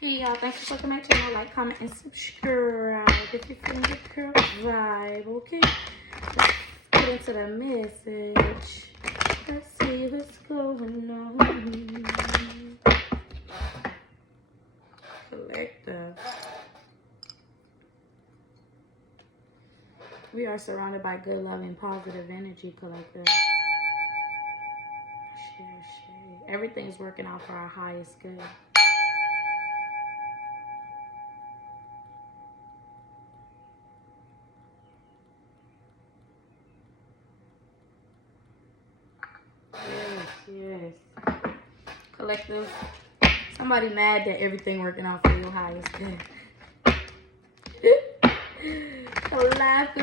Hey y'all, thanks for clicking my channel. Like, comment, and subscribe if you're feeling the girl vibe, okay? Let's get into the message. Let's see what's going on. Collective. We are surrounded by good, loving, positive energy, collective. Everything's working out for our highest good. Yes. Collective. Somebody mad that everything working out for your highest good. Laugh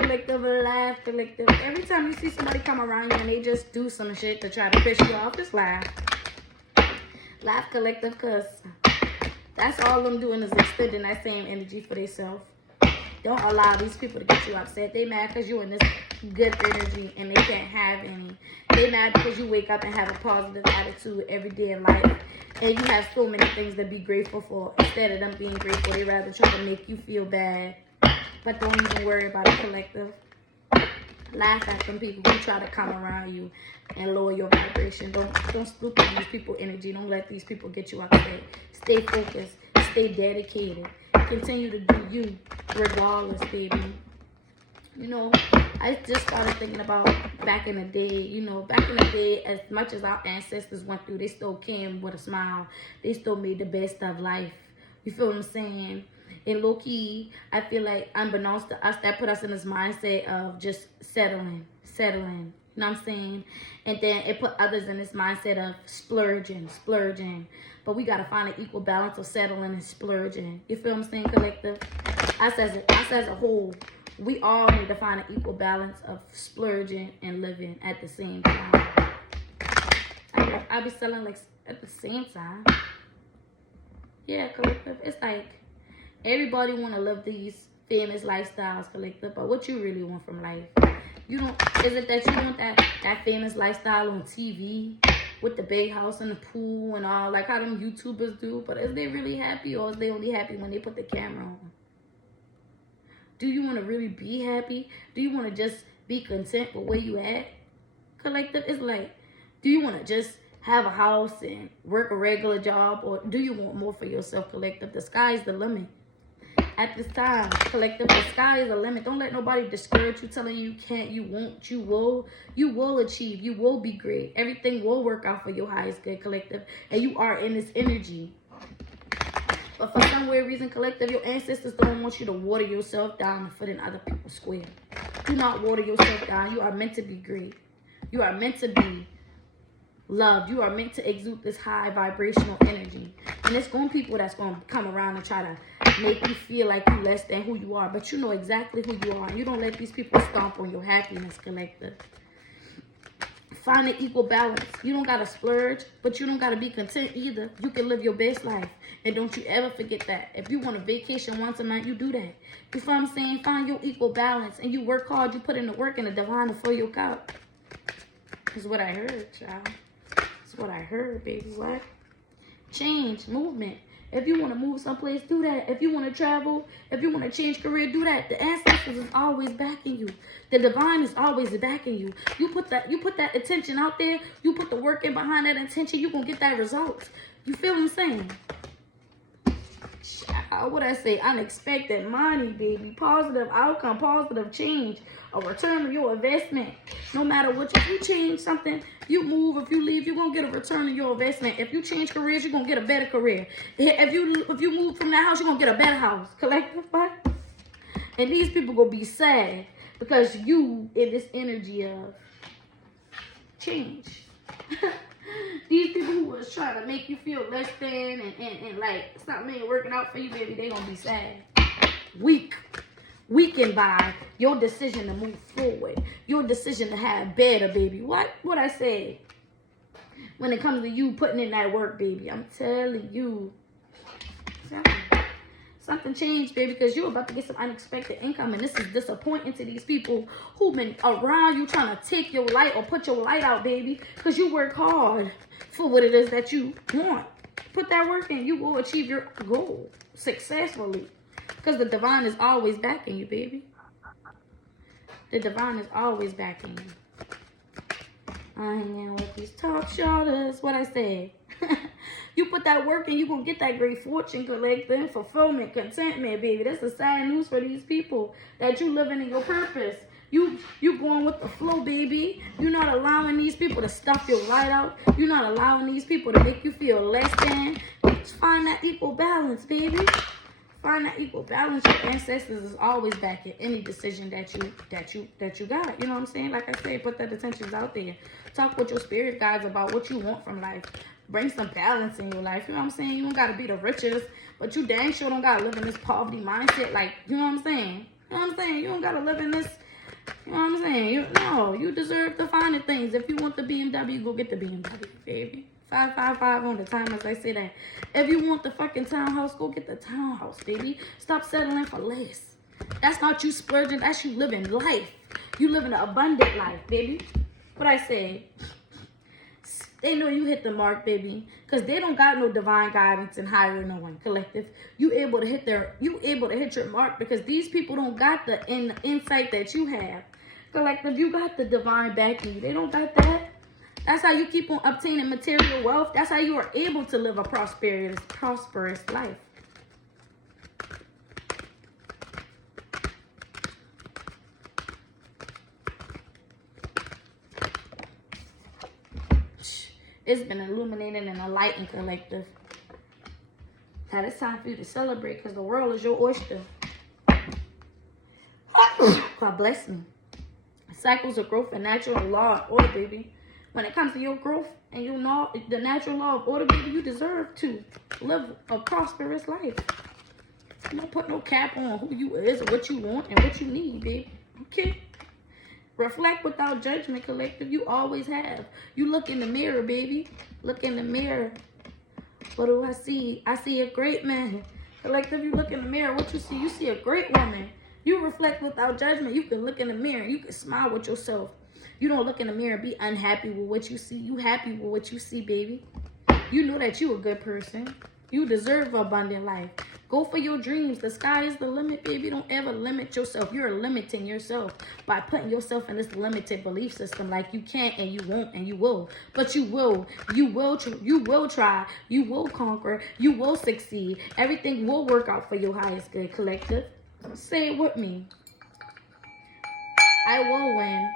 collective. Every time you see somebody come around you and they just do some shit to try to piss you off, just laugh. Laugh collective, because that's all them doing is extending that same energy for themselves. Don't allow these people to get you upset. They mad because you're in this good energy and they can't have any. They mad because you wake up and have a positive attitude every day in life. And you have so many things to be grateful for. Instead of them being grateful, they rather try to make you feel bad. But don't even worry about it, collective. Laugh at them people who try to come around you and lower your vibration. Don't spook on these people energy. Don't let these people get you upset. Stay focused. Stay dedicated. Continue to do you regardless, baby. You know, I just started thinking about back in the day. You know, back in the day, as much as our ancestors went through, they still came with a smile. They still made the best of life. You feel what I'm saying? And low-key, I feel like unbeknownst to us, that put us in this mindset of just settling. You know what I'm saying? And then it put others in this mindset of splurging. But we got to find an equal balance of settling and splurging. You feel what I'm saying, collective? Us as a whole, we all need to find an equal balance of splurging and living at the same time. I'll be selling like at the same time. Yeah, collective. It's like everybody want to live these famous lifestyles, collective, but what you really want from life? You don't, is it that you want that famous lifestyle on TV with the big house and the pool and all, like how them YouTubers do? But is they really happy, or is they only happy when they put the camera on? Do you want to really be happy? Do you want to just be content with where you at? Collective, it's like, do you want to just have a house and work a regular job, or do you want more for yourself, collective? The sky's the limit. At this time, collective, the sky is the limit. Don't let nobody discourage you, telling you can't, you won't, you will achieve, you will be great. Everything will work out for your highest good, collective. And you are in this energy. But for some weird reason, collective, your ancestors don't want you to water yourself down and put in other people's square. Do not water yourself down. You are meant to be great. You are meant to be loved. You are meant to exude this high vibrational energy. And it's going to be people that's going to come around and try to make you feel like you less than who you are. But you know exactly who you are. You don't let these people stomp on your happiness, collective. Find an equal balance. You don't got to splurge, but you don't got to be content either. You can live your best life. And don't you ever forget that. If you want a vacation once a month, you do that. You feel what I'm saying? Find your equal balance. And you work hard. You put in the work, and the divine will fill your cup. That's what I heard, child. That's what I heard, baby. What? Change, movement. If you want to move someplace, do that. If you want to travel, if you want to change career, do that. The ancestors is always backing you. The divine is always backing you. You put that attention out there. You put the work in behind that intention. You're going to get that result. You feel what I'm saying? What I say? Unexpected money, baby. Positive outcome, positive change. A return on your investment. No matter what, if you change something, you move, if you leave, you're going to get a return on your investment. If you change careers, you're going to get a better career. If you move from that house, you're going to get a better house. Collective, right? And these people going to be sad because you in this energy of change. These people who was trying to make you feel less than and like something ain't working out for you, baby, they going to be sad. Weakened by your decision to move forward. Your decision to have better, baby. What I say? When it comes to you putting in that work, baby, I'm telling you. Something changed, baby, because you're about to get some unexpected income. And this is disappointing to these people who've been around you trying to take your light or put your light out, baby. Because you work hard for what it is that you want. put that work in, you will achieve your goal successfully. Because the divine is always backing you, baby. The divine is always backing you. I hang out with these top shotters. What I say? You put that work in, you gonna get that great fortune, collecting, fulfillment, contentment, baby. That's the sad news for these people, that you living in your purpose. You going with the flow, baby. You're not allowing these people to stuff your light out. You're not allowing these people to make you feel less than. Find that equal balance, baby. Find that equal balance. Your ancestors is always backing any decision that you got. You know what I'm saying? Like I said, put that intentions out there. Talk with your spirit guides about what you want from life. Bring some balance in your life. You know what I'm saying? You don't gotta be the richest, but you dang sure don't gotta live in this poverty mindset. Like, you know what I'm saying? You know what I'm saying? You don't gotta live in this. You know what I'm saying? You deserve the finer things. If you want the BMW, go get the BMW, baby. 555 on the time, as I say that. If you want the fucking townhouse, go get the townhouse, baby. Stop settling for less. That's not you splurging. That's you living life. You living an abundant life, baby. What I say? They know you hit the mark, baby, because they don't got no divine guidance and higher no one, collective. You able to hit your mark because these people don't got the insight that you have. Collective, you got the divine backing. They don't got that. That's how you keep on obtaining material wealth. That's how you are able to live a prosperous life. It's been illuminating and enlightened, collective. Now it's time for you to celebrate because the world is your oyster. God bless me. Cycles of growth and natural law of order, baby. When it comes to your growth and you know the natural law of order, baby, you deserve to live a prosperous life. You don't put no cap on who you is or what you want and what you need, baby. Okay? Reflect without judgment, collective. You always have. You look in the mirror, baby. Look in the mirror. What do I see? I see a great man. Collective, you look in the mirror. What you see? You see a great woman. You reflect without judgment. You can look in the mirror and you can smile with yourself. You don't look in the mirror and be unhappy with what you see. You happy with what you see, baby. You know that you a good person. You deserve an abundant life. Go for your dreams. The sky is the limit, baby. Don't ever limit yourself. You're limiting yourself by putting yourself in this limited belief system like you can't and you won't and you will. But you will. You will try. You will conquer. You will succeed. Everything will work out for your highest good, collective. Say it with me. I will win.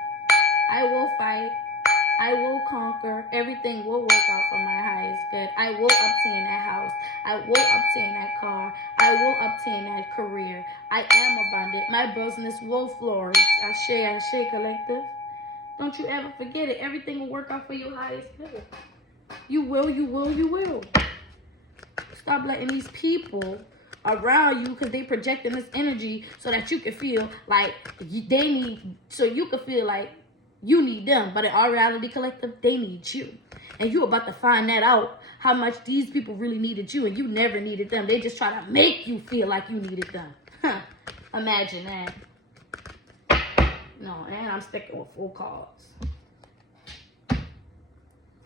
I will fight. I will conquer. Everything will work out for my highest good. I will obtain that house. I will obtain that car. I will obtain that career. I am abundant. My business will flourish. I share, collective. Don't you ever forget it. Everything will work out for your highest good. You will. Stop letting these people around you because they projecting this energy so that you can feel like you can feel like you need them, but in our reality, collective, they need you. And you about to find that out, how much these people really needed you and you never needed them. They just try to make you feel like you needed them. Imagine that. No, and I'm sticking with full cards.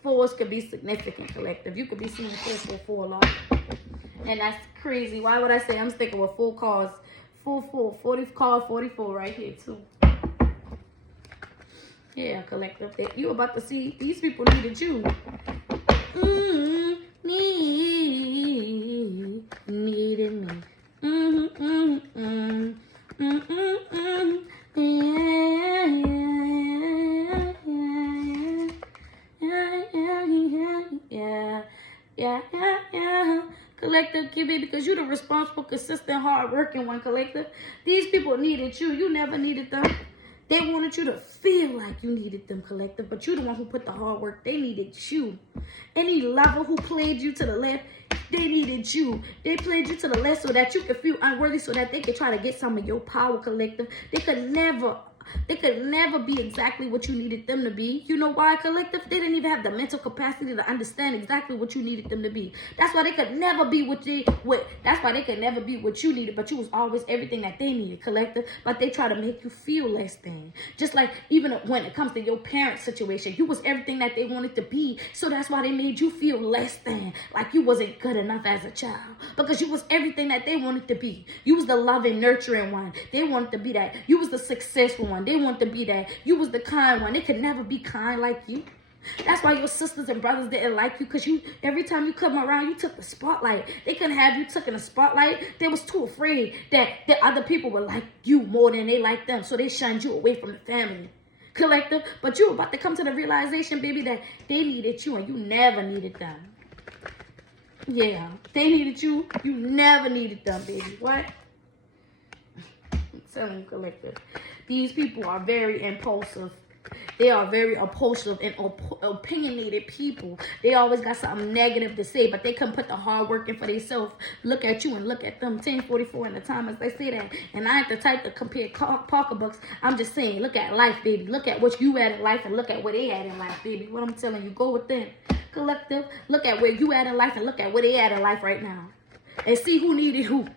Fours could be significant, collective. You could be seeing full a lot. And that's crazy. Why would I say I'm sticking with full cards? Full, 40 card 44 right here, too. Yeah, collective. You about to see these people needed you. Needed me. Yeah. Collective, baby, because you're the responsible, consistent, hard-working one, collective. These people needed you. You never needed them. They wanted you to feel like you needed them, collective, but you're the one who put the hard work. They needed you. Any lover who played you to the left, they needed you. They played you to the left so that you could feel unworthy, so that they could try to get some of your power, collective. They could never They could never be exactly what you needed them to be. You know why, collective? They didn't even have the mental capacity to understand exactly what you needed them to be. That's why they could never be that's why they could never be what you needed, but you was always everything that they needed, collective. But they try to make you feel less than. Just like even when it comes to your parents' situation, you was everything that they wanted to be. So that's why they made you feel less than, like you wasn't good enough as a child. Because you was everything that they wanted to be. You was the loving, nurturing one. They wanted to be that. You was the successful one. They wanted to be that. You was the kind one. They could never be kind like you. That's why your sisters and brothers didn't like you, because every time you come around, you took the spotlight. They couldn't have you took in the spotlight. They was too afraid that the other people would like you more than they liked them. So they shunned you away from the family, collective. But you were about to come to the realization, baby, that they needed you and you never needed them. Yeah, they needed you. You never needed them, baby. What? I'm telling you, collective. These people are very impulsive. They are very impulsive and opinionated people. They always got something negative to say, but they couldn't put the hard work in for themselves. Look at you and look at them. 10:44 in the time as they say that. And I ain't the type to compare pocketbooks. I'm just saying, look at life, baby. Look at what you had in life and look at what they had in life, baby. What I'm telling you, go with them. Collective, look at where you at in life and look at where they at in life right now. And see who needed who.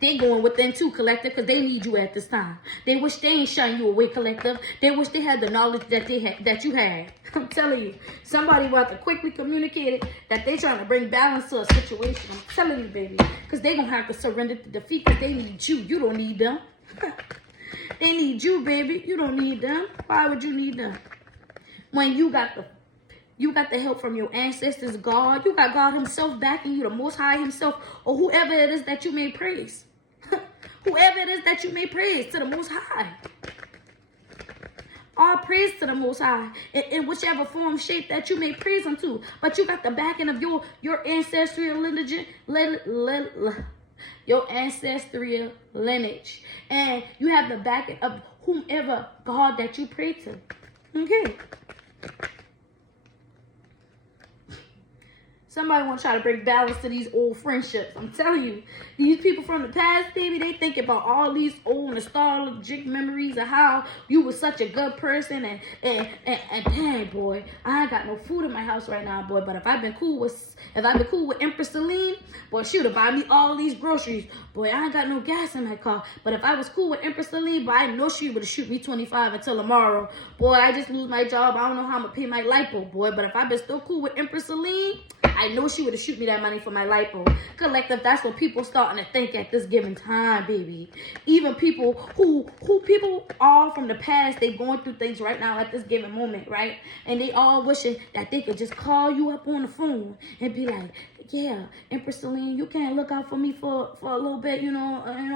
They going with them too, collective, because they need you at this time. They wish they ain't shutting you away, collective. They wish they had the knowledge that you had. I'm telling you, somebody will have to quickly communicate it that they trying to bring balance to a situation. I'm telling you, baby, because they gonna have to surrender to defeat because they need you. You don't need them. They need you, baby. You don't need them. Why would you need them? When you got the help from your ancestors, God. You got God himself backing you, the Most High himself, or whoever it is that you may praise. Whoever it is that you may praise to the Most High. All praise to the Most High in whichever form, shape that you may praise him to. But you got the backing of your ancestral lineage, and you have the backing of whomever God that you pray to. Okay. Somebody want to try to bring balance to these old friendships. I'm telling you, these people from the past, baby, they think about all these old nostalgic memories of how you were such a good person. And dang, boy, I ain't got no food in my house right now, boy. But if I've been cool with Empress Celine, boy, she would have buy me all these groceries. Boy, I ain't got no gas in my car. But if I was cool with Empress Celine, boy, I know she would have shoot me 25 until tomorrow. Boy, I just lose my job. I don't know how I'm gonna pay my lipo, boy. But if I've been still cool with Empress Celine, I know she would have shoot me that money for my lipo. Collective, that's what people starting to think at this given time, baby. Even people who people all from the past, they going through things right now at this given moment, right? And they all wishing that they could just call you up on the phone and be like, yeah, Empress Celine, you can't look out for me for a little bit,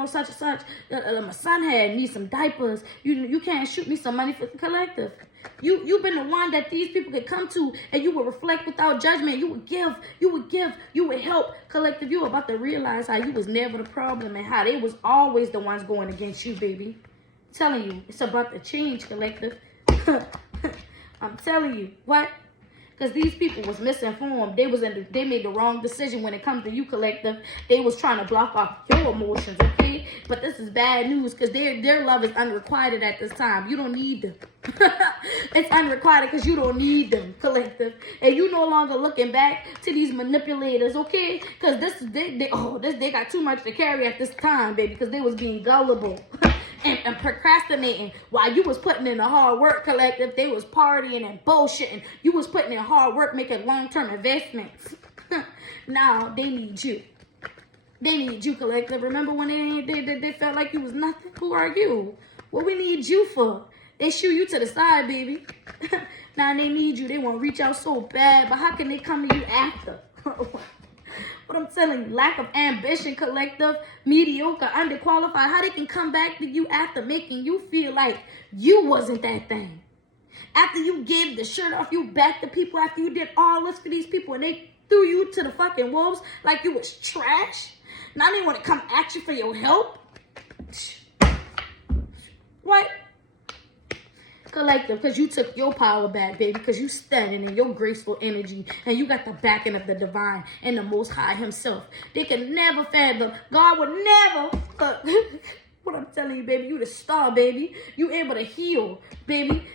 such and such. My son needs some diapers. You can't shoot me some money for the collective. You've been the one that these people could come to and you would reflect without judgment. You would help. Collective, you were about to realize how you was never the problem and how they was always the ones going against you, baby. I'm telling you, it's about to change, collective. I'm telling you, what? Because these people was misinformed. They made the wrong decision when it comes to you, collective. They was trying to block off your emotions, okay? But this is bad news because their love is unrequited at this time. You don't need them. It's unrequited because you don't need them, collective. And you no longer looking back to these manipulators, okay? Because they got too much to carry at this time, baby, because they was being gullible. And procrastinating while you was putting in the hard work, collective. They was partying and bullshitting. You was putting in hard work, making long-term investments. Now they need you. They need you, collective. Remember when they felt like you was nothing? Who are you? What we need you for? They shoo you to the side, baby. Now they need you. They want to reach out so bad, but how can they come to you after? What I'm telling you, lack of ambition, collective, mediocre, underqualified. How they can come back to you after making you feel like you wasn't that thing. After you gave the shirt off you back to people, after you did all this for these people and they threw you to the fucking wolves like you was trash. Now they want to come at you for your help. What? Collective, because you took your power back, baby, because you standing in your graceful energy and you got the backing of the divine and the Most High himself. They can never fathom. God would never What I'm telling you, baby, you the star, baby. You able to heal, baby.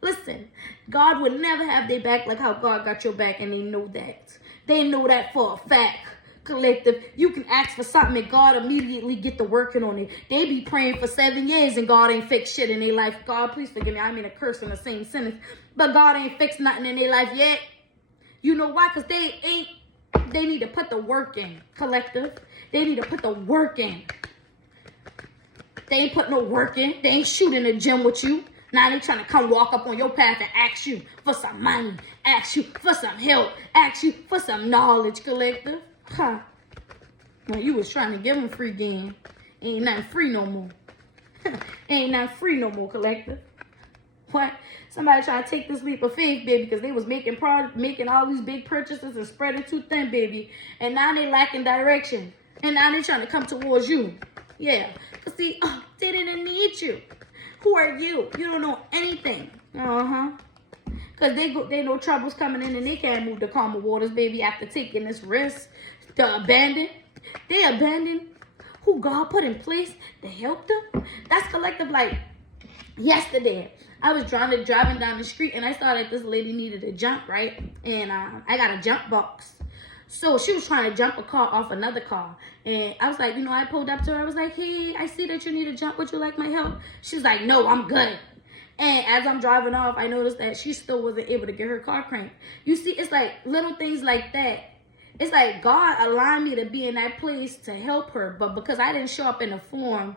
Listen, God would never have their back like how God got your back, and they know that. They know that for a fact. Collective, you can ask for something and God immediately get to working on it. They be praying for 7 years and God ain't fixed shit in their life. God, please forgive me. I mean a curse in the same sentence. But God ain't fixed nothing in their life yet. You know why? Because they need to put the work in, collective. They need to put the work in. They ain't put no work in. They ain't shooting the gym with you. Now they trying to come walk up on your path and ask you for some money, ask you for some help, ask you for some knowledge, collective. Huh. When you was trying to give them free game, ain't nothing free no more. Ain't nothing free no more, collective. What? Somebody trying to take this leap of faith, baby, because they was making all these big purchases and spreading too thin, baby. And now they lacking direction. And now they trying to come towards you. Yeah. Because see, they didn't need you. Who are you? You don't know anything. Because they know trouble's coming in and they can't move the calmer waters, baby, after taking this risk. They abandon who God put in place to help them. That's collective. Like yesterday, I was driving down the street and I saw that this lady needed a jump, right? And I got a jump box. So she was trying to jump a car off another car. And I was like, I pulled up to her. I was like, hey, I see that you need a jump. Would you like my help? She's like, no, I'm good. And as I'm driving off, I noticed that she still wasn't able to get her car cranked. You see, it's like little things like that. It's like God allowed me to be in that place to help her. But because I didn't show up in the form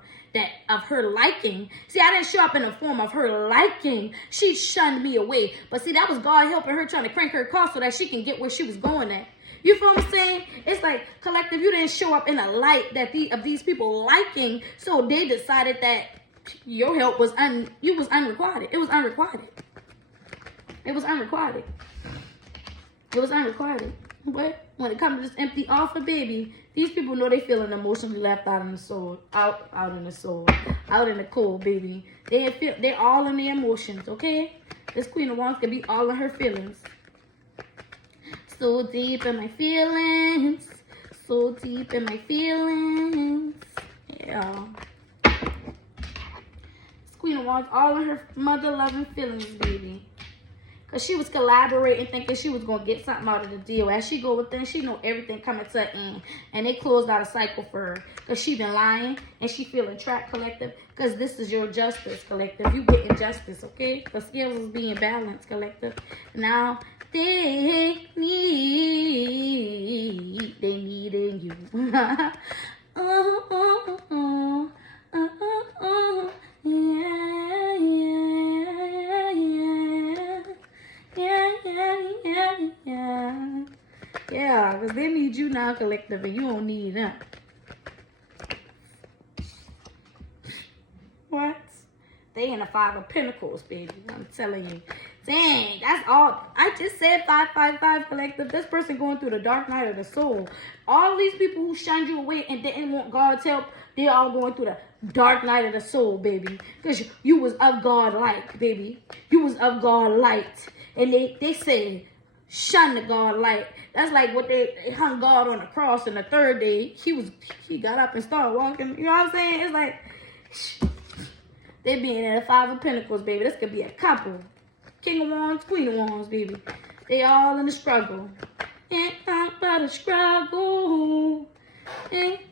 of her liking. See, I didn't show up in the form of her liking. She shunned me away. But see, that was God helping her trying to crank her car so that she can get where she was going at. You feel what I'm saying? It's like, collective, you didn't show up in a light that of these people liking. So they decided that your help was unrequited. It was unrequited. It was unrequited. It was unrequited. But when it comes to this empty offer, baby, these people know they feeling emotionally left out in the soul, out in the soul, out in the cold, baby. They're all in their emotions, okay? This Queen of Wands can be all in her feelings. So deep in my feelings, so deep in my feelings. Yeah. This Queen of Wands all in her mother-loving feelings, baby. Because she was collaborating, thinking she was going to get something out of the deal. As she go within, she know everything coming to an end. And they closed out a cycle for her. Because she been lying and she feeling trapped, collective. Because this is your justice, collective. You getting justice, okay? The scales is being balanced, collective. Now, they needing you. Yeah, because they need you now, collective, and you don't need them. What? They in the 5 of Pentacles, baby. I'm telling you. Dang, that's all. I just said 555 collective. This person going through the dark night of the soul. All these people who shunned you away and didn't want God's help, they all going through the dark night of the soul, baby. Because you was of God light, baby. You was of God light. And they say, shun the God light. That's like what they hung God on the cross, and the third day, he got up and started walking. You know what I'm saying? It's like, they being in the 5 of Pentacles, baby. This could be a couple. King of Wands, Queen of Wands, baby. They all in the struggle. Ain't not but a struggle. It's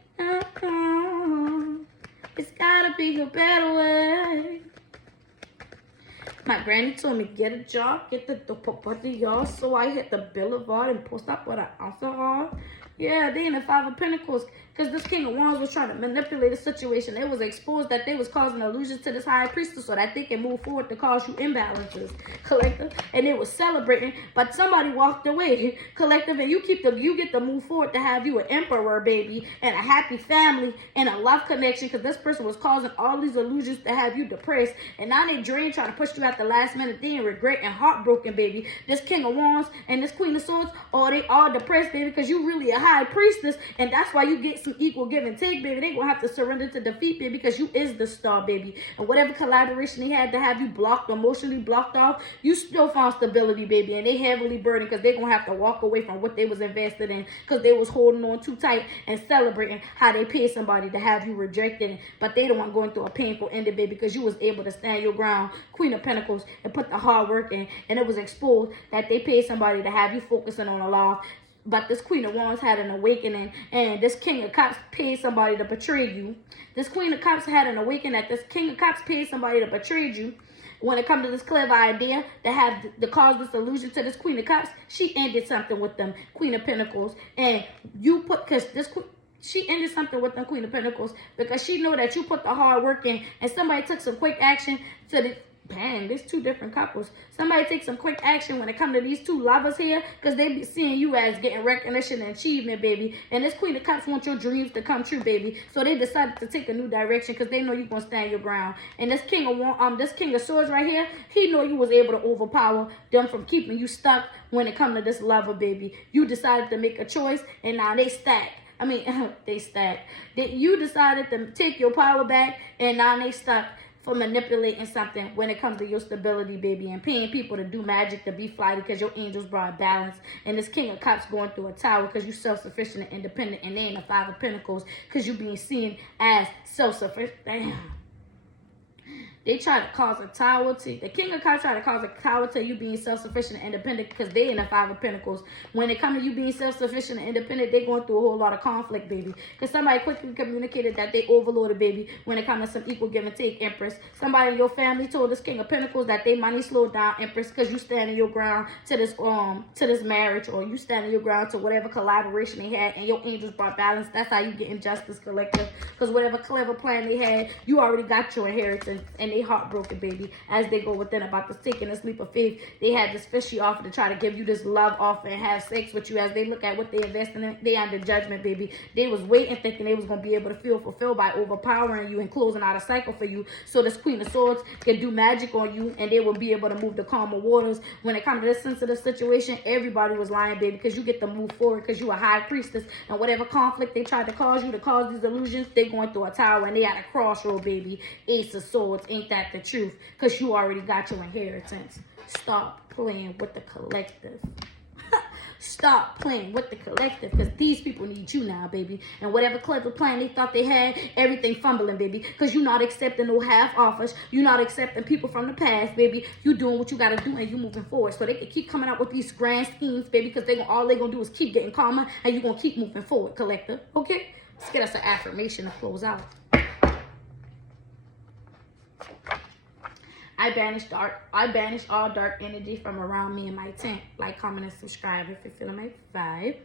gotta be a better way. My granny told me, get a job, get the y'all. So I hit the boulevard and post up what I also are. Yeah, they in the 5 of Pentacles. Because this King of Wands was trying to manipulate the situation. It was exposed that they was causing illusions to this High Priestess so that they can move forward to cause you imbalances, collective. And they was celebrating, but somebody walked away, collective. And you get to move forward to have you an emperor, baby, and a happy family and a love connection. Because this person was causing all these illusions to have you depressed. And now they drain trying to push you at the last minute. They in regret and heartbroken, baby. This King of Wands and this Queen of Swords, oh, they all depressed, baby, because you really a High Priestess, and that's why you get some equal give and take, baby. They gonna have to surrender to defeat, baby, because you is the star, baby. And whatever collaboration they had to have you blocked, emotionally blocked off, you still found stability, baby. And they heavily burdened because they gonna have to walk away from what they was invested in because they was holding on too tight and celebrating how they paid somebody to have you rejected. But they don't want going through a painful ending, baby, because you was able to stand your ground, Queen of Pentacles, and put the hard work in. And it was exposed that they paid somebody to have you focusing on a law. But this Queen of Wands had an awakening, and this King of Cups paid somebody to betray you. This Queen of Cups had an awakening that this King of Cups paid somebody to betray you. When it comes to this clever idea to have to cause this illusion to this Queen of Cups, she ended something with them, Queen of Pentacles. And you put, because she ended something with them, Queen of Pentacles, because she knew that you put the hard work in, and somebody took some quick action to the, bang, there's two different couples. Somebody take some quick action when it comes to these two lovers here, because they be seeing you as getting recognition and achievement, baby. And this Queen of Cups wants your dreams to come true, baby. So they decided to take a new direction because they know you're going to stand your ground. And this King of Swords right here, he know you was able to overpower them from keeping you stuck when it comes to this lover, baby. You decided to make a choice, and now they stacked. I mean, they stacked. You decided to take your power back, and now they stuck for manipulating something when it comes to your stability, baby, and paying people to do magic to be flighty because your angels brought balance. And this King of Cups going through a tower because you self-sufficient and independent, and they in the Five of Pentacles because you being seen as self-sufficient. Damn. They try to cause a tower to, the King of Cups try to cause a tower to you being self-sufficient and independent because they in the Five of Pentacles. When it comes to you being self-sufficient and independent, they going through a whole lot of conflict, baby. Because somebody quickly communicated that they overloaded, baby, when it comes to some equal give and take, Empress. Somebody in your family told this King of Pentacles that they money slowed down, Empress, because you standing your ground to this marriage, or you standing your ground to whatever collaboration they had, and your angels brought balance. That's how you get injustice, collective. Because whatever clever plan they had, you already got your inheritance, and they heartbroken, baby, as they go within about this taking this leap of faith. They had this fishy offer to try to give you this love offer and have sex with you. As they look at what they invest in, they under judgment, baby. They was waiting, thinking they was going to be able to feel fulfilled by overpowering you and closing out a cycle for you, so this Queen of Swords can do magic on you, and they will be able to move the calmer waters. When it comes to this sensitive situation, everybody was lying, baby, because you get to move forward because you a high priestess, and whatever conflict they tried to cause you to cause these illusions, they going through a tower, and they at a crossroad, baby. Ace of Swords, ain't that the truth? Because you already got your inheritance. Stop playing with the collective. Stop playing with the collective, because these people need you now, baby. And whatever clever plan they thought they had, everything fumbling, baby. Because you're not accepting no half offers. You're not accepting people from the past, baby. You doing what you got to do, and you moving forward. So they can keep coming up with these grand schemes, baby, because all they going to do is keep getting calmer, and you're going to keep moving forward, collective. Okay? Let's get us an affirmation to close out. I banish all dark energy from around me and my tent. Like, comment, and subscribe if you're feeling my vibe.